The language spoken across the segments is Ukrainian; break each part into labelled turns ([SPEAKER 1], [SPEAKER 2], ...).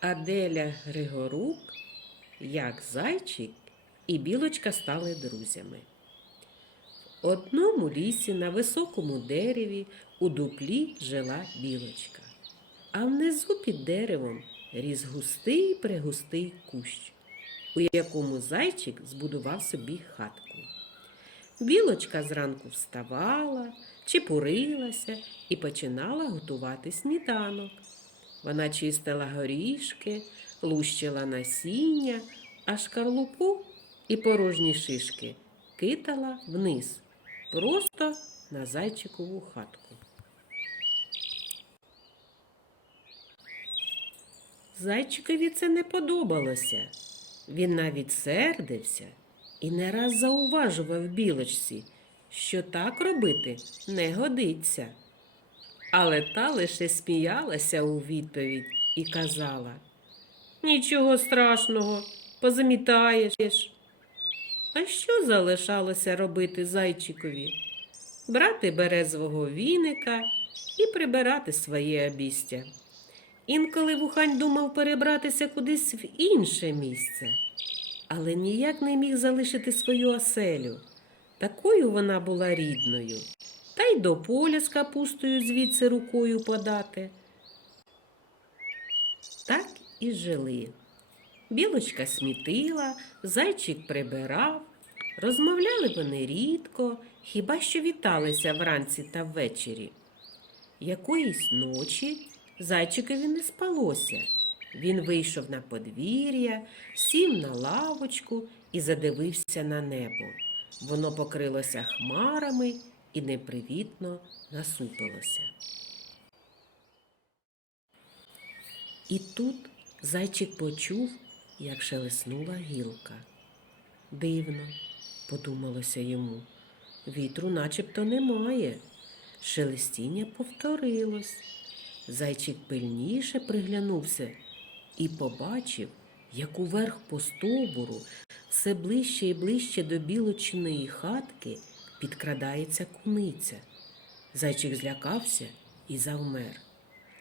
[SPEAKER 1] Аделя Григорук, як зайчик і білочка стали друзями. В одному лісі на високому дереві у дуплі жила білочка, а внизу під деревом ріс густий пригустий кущ, у якому зайчик збудував собі хатку. Білочка зранку вставала, чепурилася і починала готувати сніданок. Вона чистила горішки, лущила насіння, а шкарлупу і порожні шишки китала вниз, просто на зайчикову хатку. Зайчикові це не подобалося. Він навіть сердився і не раз зауважував білочці, що так робити не годиться. Але та лише сміялася у відповідь і казала Нічого страшного, позамітаєш. А що залишалося робити зайчикові? Брати березового віника і прибирати своє обістя. Інколи вухань думав перебратися кудись в інше місце, але ніяк не міг залишити свою оселю. Такою вона була рідною, та й до поля з капустою звідси рукою подати. Так і жили. Білочка смітила, зайчик прибирав, розмовляли вони рідко, хіба що віталися вранці та ввечері. Якоїсь ночі зайчикові не спалося. Він вийшов на подвір'я, сів на лавочку і задивився на небо. Воно покрилося хмарами і непривітно насупилося. І тут зайчик почув, як шелеснула гілка. Дивно, подумалося йому, вітру начебто немає. Шелестіння повторилось. Зайчик пильніше приглянувся і побачив, як уверх по стовбуру, все ближче і ближче до білочиної хатки підкрадається куниця. Зайчик злякався і завмер.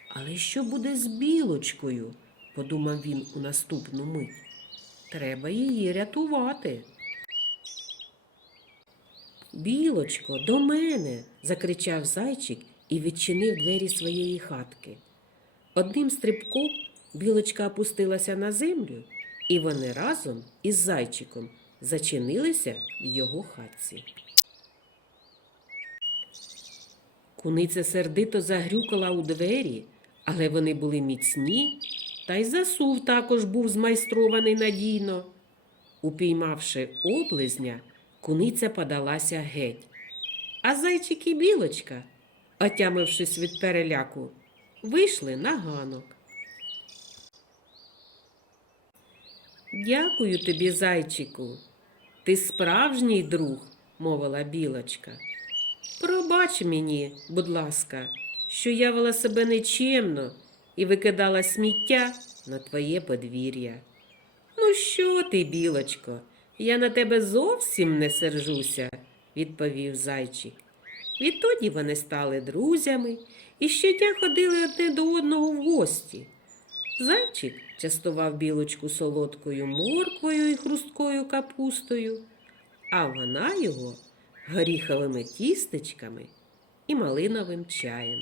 [SPEAKER 1] Але що буде з білочкою? подумав він у наступну мить. Треба її рятувати. Білочко, до мене. закричав зайчик і відчинив двері своєї хатки. Одним стрибком білочка опустилася на землю, і вони разом із зайчиком зачинилися в його хатці. Куниця сердито загрюкала у двері, але вони були міцні, та й засув також був змайстрований надійно. Упіймавши облизня, куниця подалася геть. А зайчик і білочка, отямившись від переляку, вийшли на ганок. Дякую тобі, зайчику. Ти справжній друг, мовила білочка. Пробач мені, будь ласка, що я вела себе нечемно і викидала сміття на твоє подвір'я. Ну, що ти, білочко, я на тебе зовсім не сержуся, відповів зайчик. Відтоді вони стали друзями і щодня ходили одне до одного в гості. Зайчик частував білочку солодкою морквою і хрусткою капустою, а вона його горіховими тістечками і малиновим чаєм.